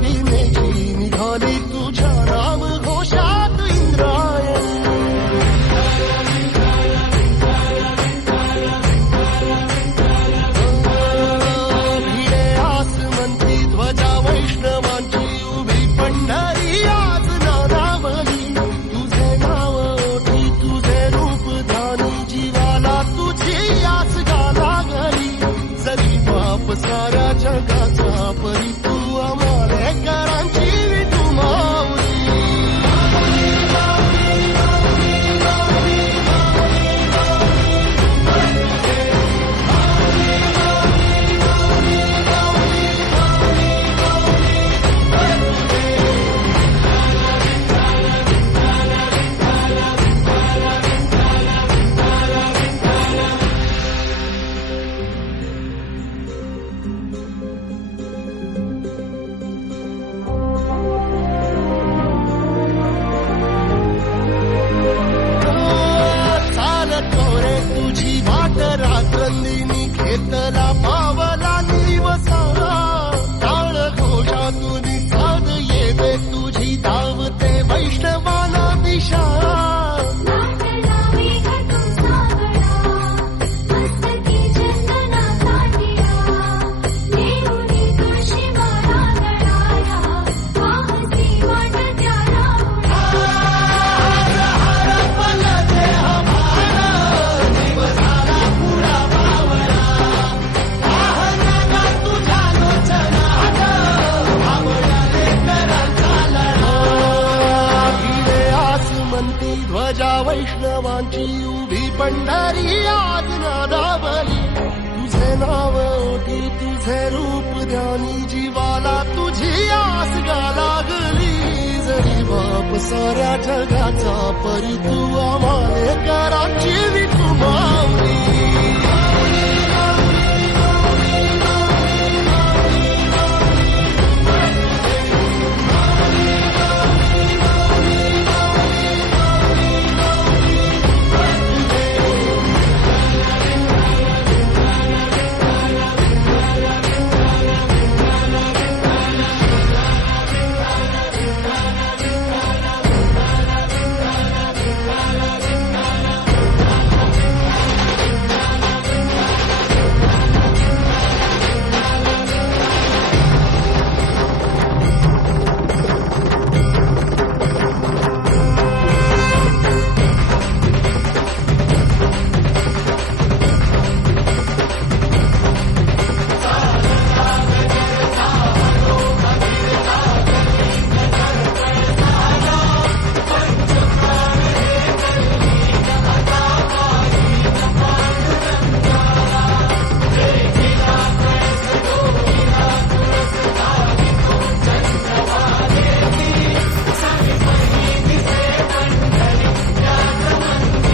भीमेची निघाली तुझ्या नाम घोषात इंद्रायणी. भिडे आसमंती ध्वजा वैष्णवांची उभी पंढरी आज नादावली. तुझे नाव ओठी तुझे रूप ध्यानी जीवाला तुझी आस गा लागली. जरी बाप साऱ्या जगाचा परी तू आमालेकरांची विठू माऊली. तुझी वाट रात्रंदिनी घेतला पावला दिवसा. टाळ घोषातून साध येते तुझी धावते वैष्णवाला दिशा. ध्वजा वैष्णवांची उभी पंढरी आज नादावली. तुझे नाव ओठी तुझे रूप ध्यानी जीवाला तुझी आस गा लागली. जरी बाप साऱ्या जगाचा परी तू आमालेकरांची विठू माऊली.